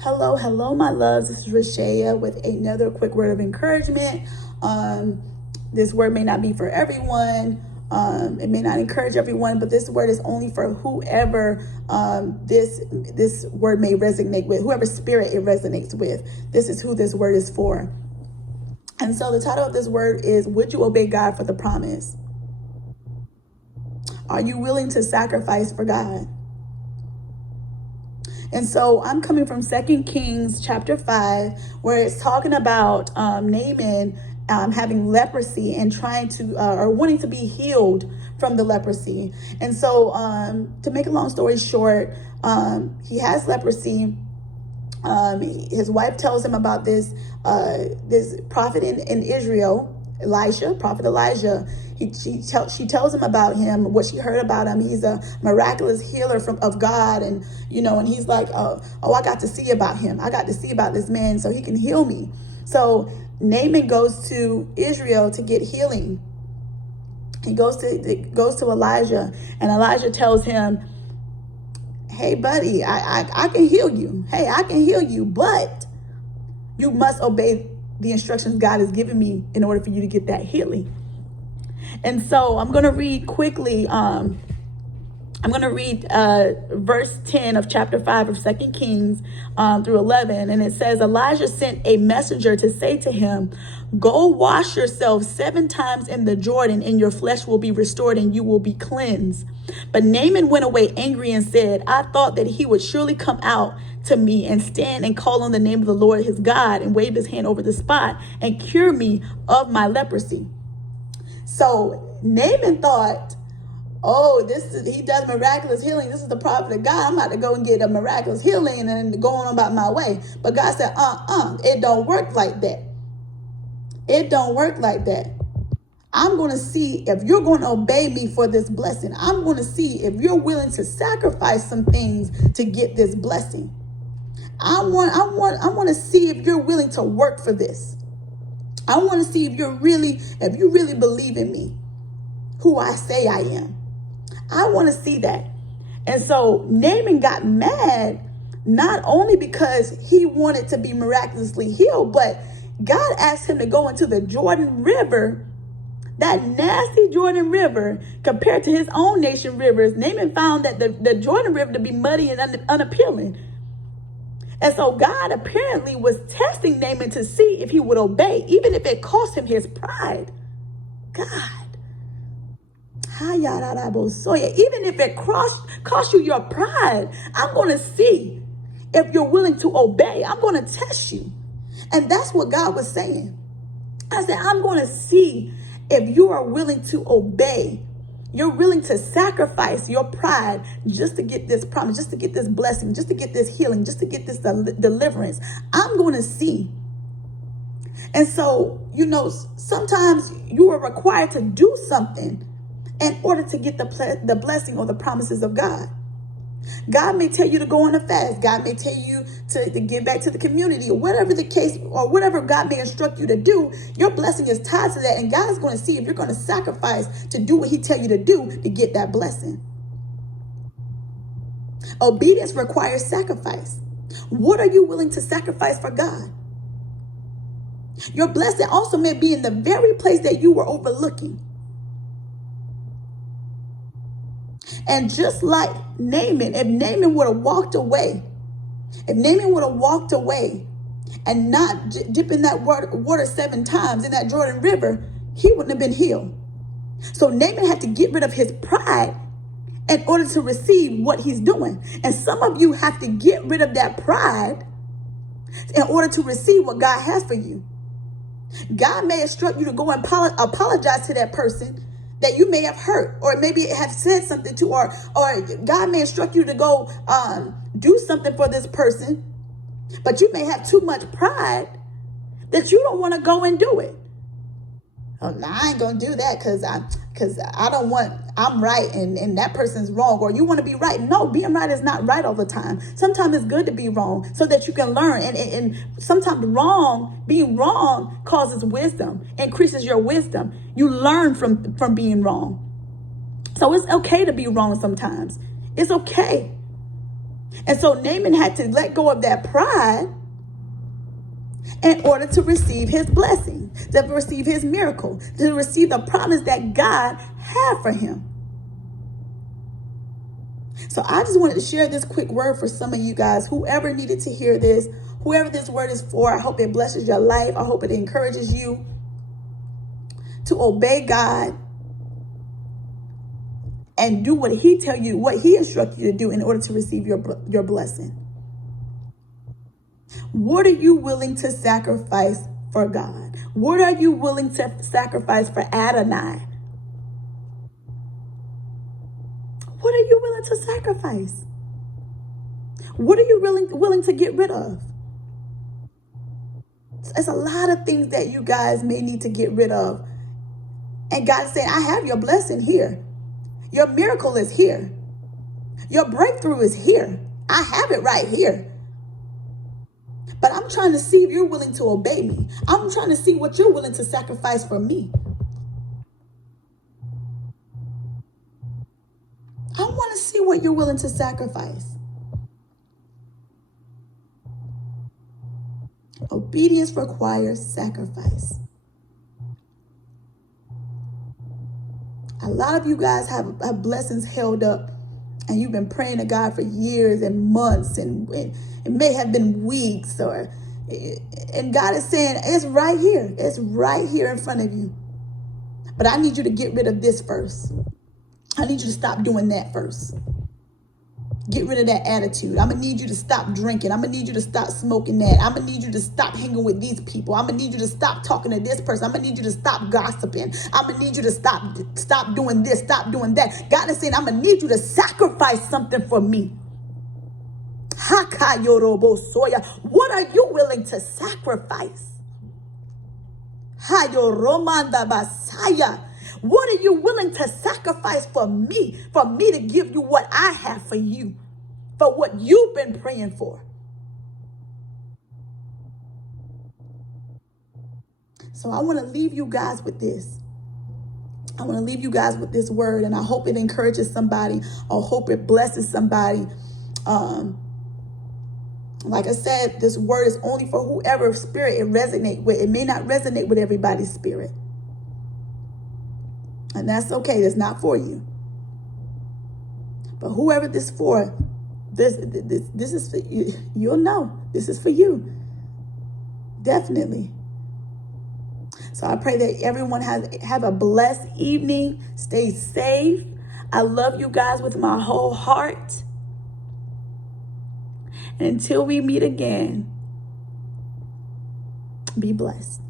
Hello, my loves. This is Rashaya with another quick word of encouragement. This word may not be for everyone. It may not encourage everyone, but this word is only for whoever this word may resonate with, whoever spirit it resonates with. This is who this word is for. And so the title of this word is, would you obey God for the promise? Are you willing to sacrifice for God? And so I'm coming from 2 Kings chapter 5, where it's talking about Naaman having leprosy and trying to, or wanting to be healed from the leprosy. And so to make a long story short, he has leprosy. His wife tells him about this prophet in Israel, Prophet Elijah. She tells him about him, what she heard about him. He's a miraculous healer of God. And, and he's like, oh, I got to see about him. I got to see about this man so he can heal me. So Naaman goes to Israel to get healing. He goes to Elijah, and Elijah tells him, hey, buddy, I can heal you. Hey, I can heal you, but you must obey the instructions God has given me in order for you to get that healing. And so I'm going to read quickly. I'm going to read verse 10 of chapter 5 of 2 Kings through 11. And it says, Elijah sent a messenger to say to him, go wash yourself 7 times in the Jordan, and your flesh will be restored and you will be cleansed. But Naaman went away angry and said, I thought that he would surely come out to me and stand and call on the name of the Lord his God and wave his hand over the spot and cure me of my leprosy. So Naaman thought, oh, he does miraculous healing. This is the prophet of God. I'm about to go and get a miraculous healing and then go on about my way. But God said, it don't work like that. It don't work like that. I'm going to see if you're going to obey me for this blessing. I'm going to see if you're willing to sacrifice some things to get this blessing. I want to see if you're willing to work for this. I want to see if you really believe in me, who I say I am. I want to see that. And so Naaman got mad, not only because he wanted to be miraculously healed, but God asked him to go into the Jordan River, that nasty Jordan River, compared to his own nation rivers. Naaman found that the Jordan River to be muddy and unappealing. And so God apparently was testing Naaman to see if he would obey, even if it cost him his pride. God. Even if it cost you your pride, I'm going to see if you're willing to obey. I'm going to test you. And that's what God was saying. I said, I'm going to see if you are willing to obey. You're willing to sacrifice your pride just to get this promise, just to get this blessing, just to get this healing, just to get this deliverance. I'm going to see. And so, sometimes you are required to do something in order to get the blessing or the promises of God. God may tell you to go on a fast. God may tell you to give back to the community, or whatever the case, or whatever God may instruct you to do. Your blessing is tied to that, and God is going to see if you're going to sacrifice to do what he tells you to do to get that blessing. Obedience requires sacrifice. What are you willing to sacrifice for God? Your blessing also may be in the very place that you were overlooking. And just like Naaman, if Naaman would have walked away, and not dip in that water 7 times in that Jordan River, he wouldn't have been healed. So Naaman had to get rid of his pride in order to receive what he's doing. And some of you have to get rid of that pride in order to receive what God has for you. God may instruct you to go and apologize to that person that you may have hurt, or maybe have said something to, or God may instruct you to go do something for this person, but you may have too much pride that you don't want to go and do it. Oh, no, I ain't gonna do that because I don't want, I'm right and that person's wrong, or you want to be right. No, being right is not right all the time. Sometimes it's good to be wrong so that you can learn. And sometimes being wrong causes wisdom, increases your wisdom. You learn from being wrong. So it's okay to be wrong sometimes. It's okay. And so Naaman had to let go of that pride in order to receive his blessing, to receive his miracle, to receive the promise that God had for him. So I just wanted to share this quick word for some of you guys, whoever needed to hear this, whoever this word is for. I hope it blesses your life. I hope it encourages you to obey God and do what he tell you, what he instructs you to do in order to receive your blessing. What are you willing to sacrifice for God? What are you willing to sacrifice for Adonai? What are you willing to sacrifice? What are you willing to get rid of? It's a lot of things that you guys may need to get rid of. And God's saying, I have your blessing here. Your miracle is here. Your breakthrough is here. I have it right here. But I'm trying to see if you're willing to obey me. I'm trying to see what you're willing to sacrifice for me. I want to see what you're willing to sacrifice. Obedience requires sacrifice. A lot of you guys have blessings held up, and you've been praying to God for years and months, and it may have been weeks, and God is saying, it's right here. It's right here in front of you. But I need you to get rid of this first. I need you to stop doing that first. Get rid of that attitude. I'm going to need you to stop drinking. I'm going to need you to stop smoking that. I'm going to need you to stop hanging with these people. I'm going to need you to stop talking to this person. I'm going to need you to stop gossiping. I'm going to need you to stop doing this, stop doing that. God is saying, I'm going to need you to sacrifice something for me. What are you willing to sacrifice? What are you willing to sacrifice for me to give you what I have for you, for what you've been praying for? So I want to leave you guys with this. I want to leave you guys with this word, and I hope it encourages somebody. I hope it blesses somebody. Like I said, this word is only for whoever spirit it resonates with. It may not resonate with everybody's spirit. And that's okay. That's not for you. But whoever this for, this is for you. You'll know. This is for you. Definitely. So I pray that everyone have a blessed evening. Stay safe. I love you guys with my whole heart. And until we meet again, be blessed.